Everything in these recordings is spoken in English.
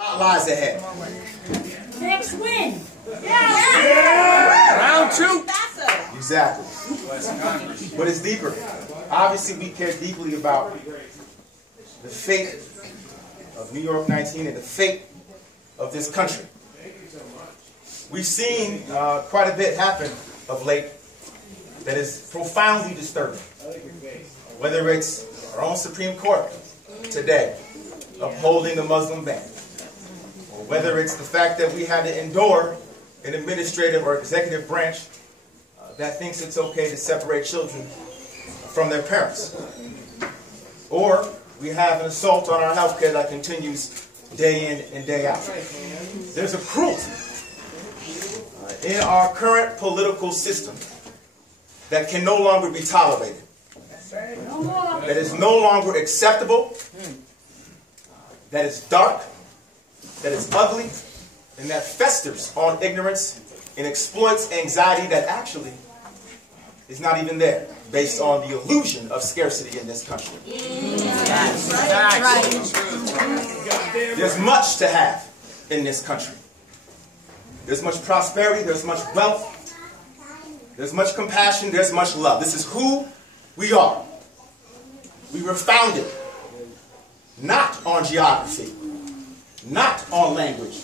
Lies ahead. Next win. Yeah. Round two. Faso. Exactly. But it's deeper. Obviously, we care deeply about the fate of New York 19 and the fate of this country. We've seen quite a bit happen of late that is profoundly disturbing. Whether it's our own Supreme Court today upholding the Muslim ban, or whether it's the fact that we had to endure an administrative or executive branch that thinks it's okay to separate children from their parents, or we have an assault on our health care that continues day in and day out. There's a cruelty in our current political system that can no longer be tolerated, that is no longer acceptable, that is dark, that is ugly, and that festers on ignorance and exploits anxiety that actually is not even there, based on the illusion of scarcity in this country. There's much to have in this country. There's much prosperity, there's much wealth, there's much compassion, there's much love. This is who we are. We were founded not on geography, not on language.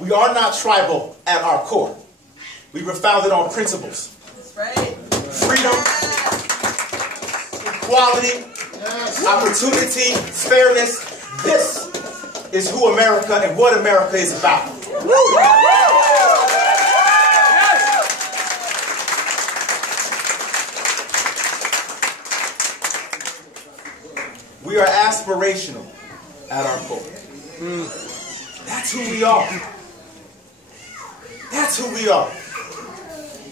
We are not tribal at our core. We were founded on principles. That's right. Freedom, equality, opportunity, fairness. This is who America and what America is about. We are aspirational at our core. That's who we are. That's who we are.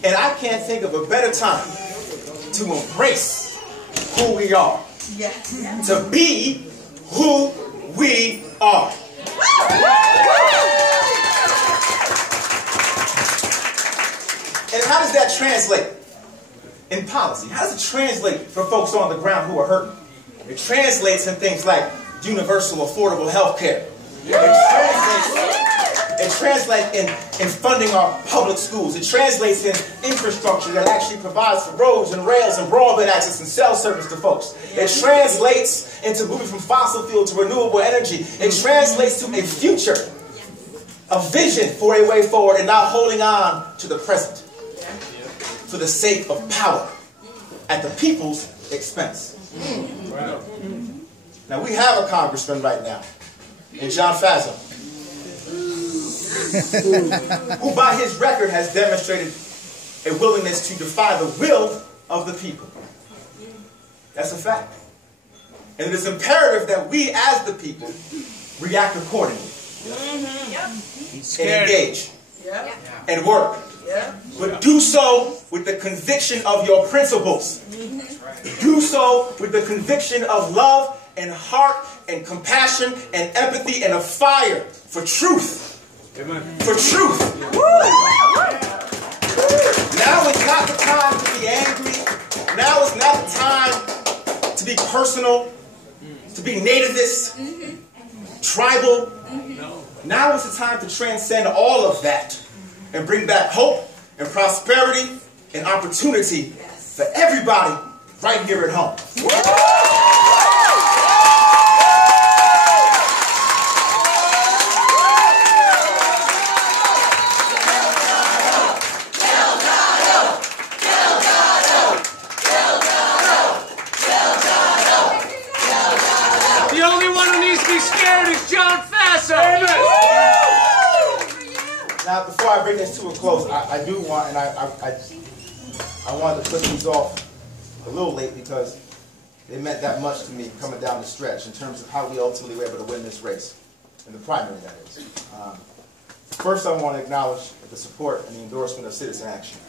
And I can't think of a better time to embrace who we are. Yes. To be who we are. And how does that translate in policy? How does it translate for folks on the ground who are hurting? It translates in things like universal affordable health care. It translates in funding our public schools. It translates in infrastructure that actually provides for roads and rails and broadband access and cell service to folks. It translates into moving from fossil fuel to renewable energy. It translates to a future, a vision for a way forward, and not holding on to the present for the sake of power at the people's expense. Now, we have a congressman right now, in John Faso, who by his record has demonstrated a willingness to defy the will of the people. That's a fact. And it is imperative that we as the people react accordingly. And engage. And work. But do so with the conviction of your principles. Do so with the conviction of love and heart and compassion and empathy and a fire for truth. Amen. For truth. Now is not the time to be angry. Now is not the time to be personal, to be nativist, tribal. Now is the time to transcend all of that and bring back hope and prosperity and opportunity for everybody right here at home. The only one who needs to be scared is John Faso. Now, before I bring this to a close, I do want, and I wanted to put these off a little late because they meant that much to me coming down the stretch in terms of how we ultimately were able to win this race, in the primary, that is. First, I want to acknowledge the support and the endorsement of Citizen Action.